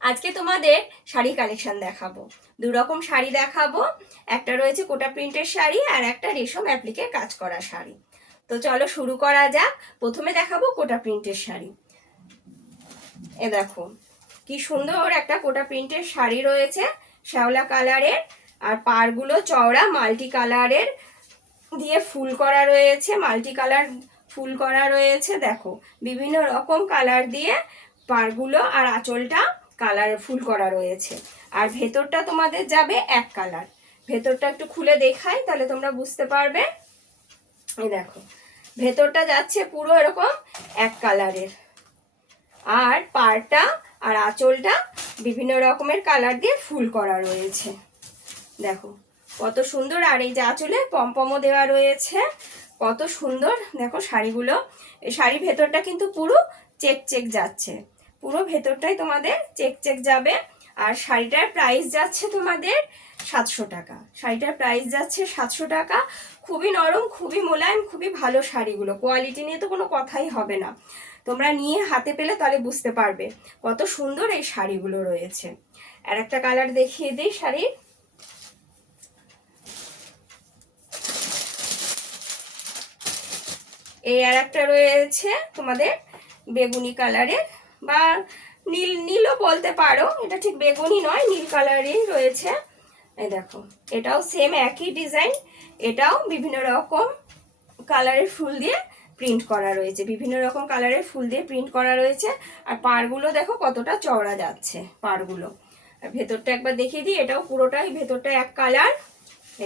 আজকে তোমাদের শাড়ি কালেকশন দেখাবো। দু রকম শাড়ি দেখাবো, একটা রয়েছে কোটা প্রিন্টের শাড়ি আর একটা রেশম অ্যাপ্লিকের কাজ করা শাড়ি। তো চলো শুরু করা যাক। প্রথমে দেখাবো কোটা প্রিন্টের শাড়ি। এ দেখো কি সুন্দর একটা কোটা প্রিন্টের শাড়ি রয়েছে, শ্যাওলা কালারের, আর পাড়গুলো চওড়া মাল্টি কালারের দিয়ে ফুল করা রয়েছে, মাল্টি কালার ফুল করা রয়েছে। দেখো বিভিন্ন রকম কালার দিয়ে পাড়গুলো আর আঁচলটা কালার ফুল করা রয়েছে। আর ভেতরটা তোমাদের যাবে এক কালার। ভেতরটা একটু খুলে দেখাই তাহলে তোমরা বুঝতে পারবে। এই দেখো ভেতরটা যাচ্ছে পুরো এরকম এক কালারের, আর পাড়টা আর আঁচলটা বিভিন্ন রকমের কালার দিয়ে ফুল করা রয়েছে। দেখো কত সুন্দর। আর এই যে আঁচলে পমপমও দেওয়া রয়েছে, কত সুন্দর। দেখো শাড়িগুলো, এই শাড়ির ভেতরটা কিন্তু পুরো চেক চেক যাচ্ছে, পুরো ভেতরটাই তোমাদের চেক চেক যাবে। আর শাড়িটার প্রাইস যাচ্ছে তোমাদের 700 টাকা। শাড়িটার প্রাইস যাচ্ছে 700 টাকা। খুবই নরম, খুবই মোলায়েম, খুবই ভালো শাড়িগুলো। কোয়ালিটি নিয়ে তো কোনো কথাই হবে না, তোমরা নিয়ে হাতে পেলে তাহলে বুঝতে পারবে কত সুন্দর এই শাড়িগুলো রয়েছে। আর একটা কালার দেখিয়ে দিই শাড়ির। এই আর একটা রয়েছে তোমাদের বেগুনি কালারের, বা নীল নীলও বলতে পারো, এটা ঠিক বেগুনি নয়, নীল কালারই রয়েছে। এই দেখো এটাও সেম একই ডিজাইন, এটাও বিভিন্ন রকম কালারের ফুল দিয়ে প্রিন্ট করা রয়েছে, বিভিন্ন রকম কালারের ফুল দিয়ে প্রিন্ট করা রয়েছে। আর পাড়গুলো দেখো কতটা চওড়া যাচ্ছে পাড়গুলো। আর ভেতরটা একবার দেখিয়ে দিই, এটাও পুরোটাই ভেতরটা এক কালার।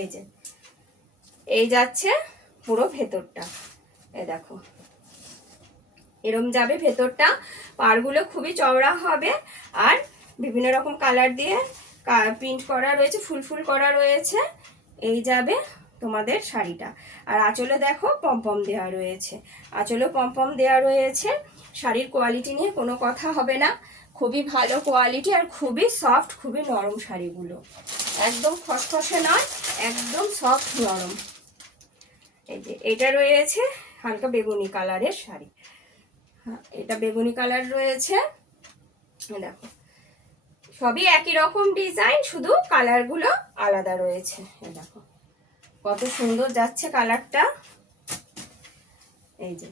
এই যে এই যাচ্ছে পুরো ভেতরটা, এই দেখো এরম যাবে ভেতরটা। পাড়গুলো খুবই চওড়া হবে, আর বিভিন্ন রকম কালার দিয়ে প্রিন্ট করা রয়েছে, ফুল ফুল করা রয়েছে। এই যাবে তোমাদের শাড়িটা। আর আঁচলে দেখো পমপম দেওয়া রয়েছে, আঁচলেও পমপম দেওয়া রয়েছে। শাড়ির কোয়ালিটি নিয়ে কোনো কথা হবে না, খুবই ভালো কোয়ালিটি আর খুবই সফট, খুবই নরম শাড়িগুলো, একদম খসখসে নয়, একদম সফট নরম। এই যে এটা রয়েছে হালকা বেগুনি কালারের শাড়ি। হ্যাঁ এটা বেগুনি কালার রয়েছে। দেখো সবই একই রকম ডিজাইন, শুধু কালারগুলো আলাদা রয়েছে। দেখো কত সুন্দর যাচ্ছে কালারটা। এই যে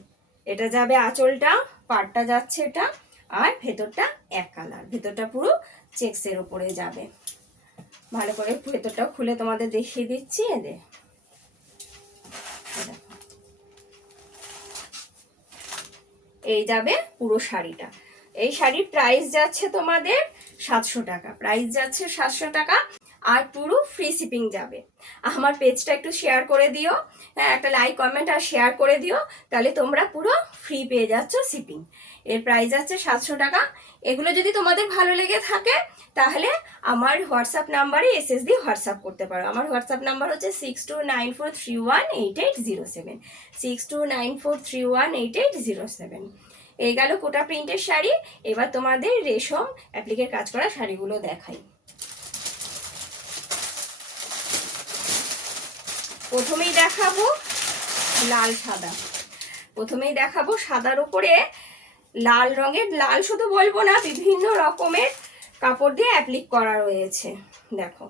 এটা যাবে আঁচলটা, পাড়টা যাচ্ছে এটা, আর ভেতরটা এক কালার, ভেতরটা পুরো চেক্সের উপরে যাবে। ভালো করে ভেতরটা খুলে তোমাদের দেখিয়ে দিচ্ছি। এদের এই যাবে পুরো শাড়িটা। এই শাড়ির প্রাইস যাচ্ছে তোমাদের 700 টাকা, প্রাইস যাচ্ছে 700 টাকা। আর পুরো ফ্রি শিপিং যাবে। আমার পেজটা একটু শেয়ার করে দিও, হ্যাঁ একটা লাইক কমেন্ট আর শেয়ার করে দিও, তাহলে তোমরা পুরো ফ্রি পেয়ে যাচ্ছ শিপিং। এর প্রাইস যাচ্ছে 700 টাকা। এগুলো যদি তোমাদের ভালো লেগে থাকে তাহলে আমার হোয়াটসঅ্যাপ নাম্বারে এসএস দিয়ে হোয়াটসঅ্যাপ করতে পারো। আমার হোয়াটসঅ্যাপ নাম্বার হচ্ছে 6294318807, 6294318807। এই গেল কোটা প্রিন্টের শাড়ি। এবার তোমাদের রেশম অ্যাপ্লিকের কাজ করা শাড়িগুলো দেখাই। প্রথমেই দেখাবো লাল সাদা। প্রথমেই দেখাবো সাদার উপরে লাল রঙের, লাল শুধু বলবো না, বিভিন্ন রকমের কাপড় দিয়ে অ্যাপ্লিক করা রয়েছে। দেখো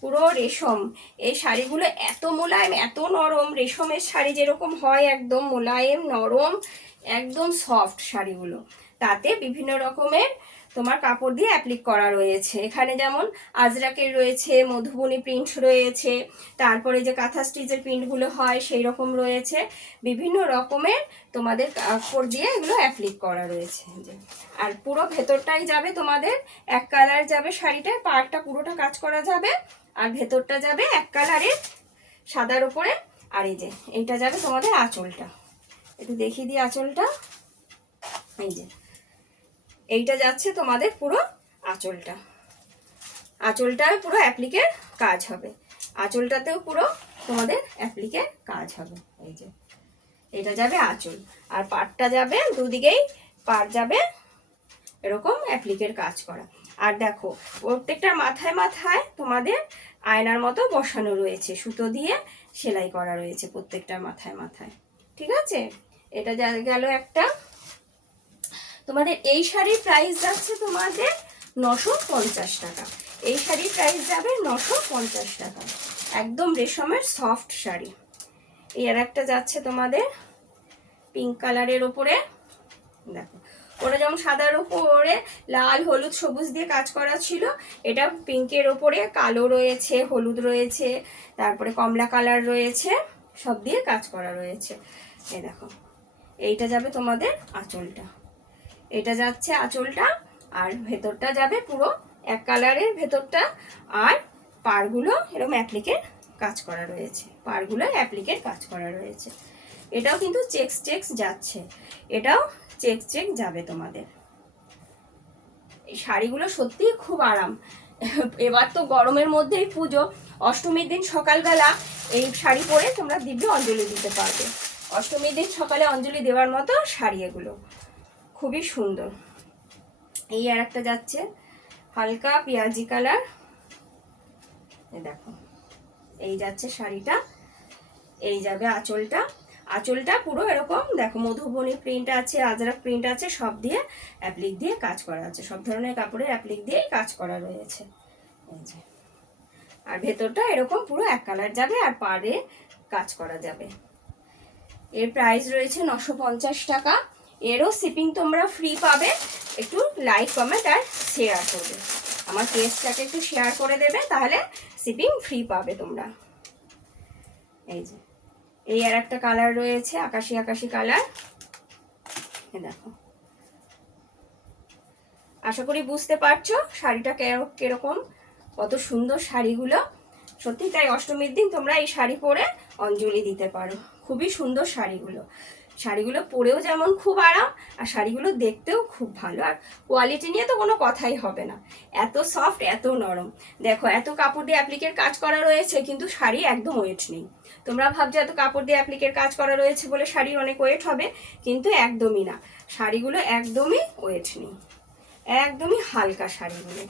পুরো রেশম। এই শাড়িগুলো এত মোলায়েম, এত নরম, রেশমের শাড়ি যেরকম হয় একদম মোলায়েম নরম, একদম সফট শাড়িগুলো। তাতে বিভিন্ন রকমের তোমার কাপড় দিয়ে অ্যাপ্লিক করা রয়েছে। এখানে যেমন আজরাকের রয়েছে, মধুবনী প্রিন্ট রয়েছে, তারপরে যে কাঁথা স্টিচের প্রিন্টগুলো হয় সেই রকম রয়েছে, বিভিন্ন রকমের তোমাদের কাপড় দিয়ে এগুলো অ্যাপ্লিক করা রয়েছে। আর পুরো ভেতরটাই যাবে তোমাদের এক কালার যাবে শাড়িটায়, পাড়টা পুরোটা কাজ করা যাবে, আর ভেতরটা যাবে এক কালারের সাদার উপরে। আর এই যে এইটা যাবে তোমাদের আঁচলটা, একটু দেখিয়ে দিই আঁচলটা। এই যে এইটা যাচ্ছে তোমাদের পুরো আঁচলটা, আঁচলটায় পুরো অ্যাপ্লিকের কাজ হবে, আঁচলটাতেও পুরো তোমাদের অ্যাপ্লিকের কাজ হবে। এই যে এটা যাবে আঁচল, আর পাড়টা যাবে দুদিকেই, পাড় যাবে এরকম অ্যাপ্লিকের কাজ করা। আর দেখো প্রত্যেকটা মাথায় মাথায় তোমাদের আয়নার মতো বসানো রয়েছে, সুতো দিয়ে সেলাই করা রয়েছে প্রত্যেকটার মাথায় মাথায়। ঠিক আছে, এটা গেল একটা। তোমাদের এই শাড়ির প্রাইস যাচ্ছে তোমাদের 950 টাকা। এই শাড়ির প্রাইস যাবে 950 টাকা, একদম রেশমের সফট শাড়ি। এর একটা যাচ্ছে তোমাদের পিঙ্ক কালারের ওপরে, দেখো ওটা যেমন সাদার উপরে লাল হলুদ সবুজ দিয়ে কাজ করা ছিল, এটা পিঙ্কের ওপরে কালো রয়েছে, হলুদ রয়েছে, তারপরে কমলা কালার রয়েছে, সব দিয়ে কাজ করা রয়েছে। এই দেখো এইটা যাবে তোমাদের আঁচলটা, এটা যাচ্ছে আঁচলটা, আর ভেতরটা যাবে পুরো এক কালারের ভেতরটা, আর পাড়গুলো এরকম অ্যাপ্লিকের কাজ করা রয়েছে, পাড়গুলো অ্যাপ্লিকের কাজ করা রয়েছে। এটাও কিন্তু চেক্স চেক্স যাচ্ছে, এটাও চেক চেক যাবে তোমাদের। এই শাড়িগুলো সত্যি খুব আরাম। এবার তো গরমের মধ্যেই পুজো, অষ্টমীর দিন সকালবেলা এই শাড়ি পরে তোমরা দিব্যি অঞ্জলি দিতে পারবে। অষ্টমীর দিন সকালে অঞ্জলি দেওয়ার মতো শাড়ি এগুলো, খুবই সুন্দর। এই আর একটা যাচ্ছে হালকা পেঁয়াজি কালার, দেখো এই যাচ্ছে শাড়িটা, এই যাবে আঁচলটা, আঁচলটা পুরো এরকম দেখো মধুবনী প্রিন্ট আছে, আজরাক প্রিন্ট আছে, সব দিয়ে অ্যাপ্লিক দিয়ে কাজ করা আছে, সব ধরনের কাপড়ের অ্যাপ্লিক দিয়েই কাজ করা রয়েছে। এই যে আর ভেতরটা এরকম পুরো এক কালার যাবে, আর পাড়ে কাজ করা যাবে। এর প্রাইস রয়েছে 950 টাকা। এরও শিপিং তোমরা ফ্রি পাবে। একটু লাইক কমেন্ট আর শেয়ার করবে, আমার পেজটাকে একটু শেয়ার করে দেবে, তাহলে শিপিং ফ্রি পাবে তোমরা। এই যে এই আর একটা কালার রয়েছে আকাশি আকাশি কালার, দেখো আশা করি বুঝতে পারছো শাড়িটা কিরকম, কত সুন্দর শাড়িগুলো। সত্যি তাই অষ্টমীর দিন তোমরা এই শাড়ি পরে অঞ্জলি দিতে পারো, খুবই সুন্দর শাড়িগুলো। শাড়িগুলো পরেও যেমন খুব আরাম, আর শাড়িগুলো দেখতেও খুব ভালো, আর কোয়ালিটি নিয়ে তো কোনো কথাই হবে না, এত সফট এত নরম। দেখো এত কাপড় দিয়ে অ্যাপ্লিকের কাজ করা রয়েছে, কিন্তু শাড়ি একদম ওয়েট নেই। তোমরা ভাবছো এত কাপড় দিয়ে অ্যাপ্লিকের কাজ করা রয়েছে বলে শাড়ির অনেক ওয়েট হবে, কিন্তু একদমই না, শাড়িগুলো একদমই ওয়েট নেই, একদমই হালকা শাড়িগুলো।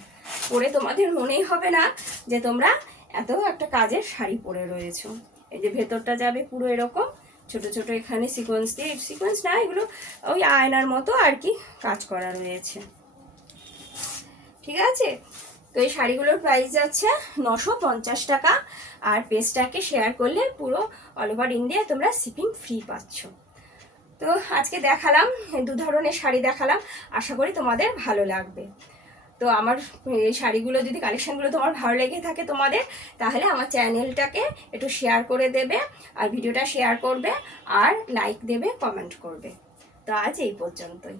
পরে তোমাদের মনেই হবে না যে তোমরা এত একটা কাজের শাড়ি পরে রয়েছো। এই যে ভেতরটা যাবে পুরো এরকম ছোট ছোট, এখানে সিকোয়েন্স দিয়ে, সিকোয়েন্স না এগুলো ওই আয়নার মতো আর কি কাজ করা রয়েছে, ঠিক আছে। তো এই শাড়িগুলোর প্রাইস যাচ্ছে 950 টাকা, আর পেজটাকে শেয়ার করলে পুরো অল ওভার ইন্ডিয়া তোমরা শিপিং ফ্রি পাচ্ছ। তো আজকে দেখালাম দু ধরনের শাড়ি দেখালাম, আশা করি তোমাদের ভালো লাগবে। তো আমার এই শাড়িগুলো যদি কালেকশানগুলো তোমার ভালো লেগে থাকে তোমাদের, তাহলে আমার চ্যানেলটাকে একটু শেয়ার করে দেবে, আর ভিডিওটা শেয়ার করবে, আর লাইক দেবে, কমেন্ট করবে। তো আজ এই পর্যন্তই।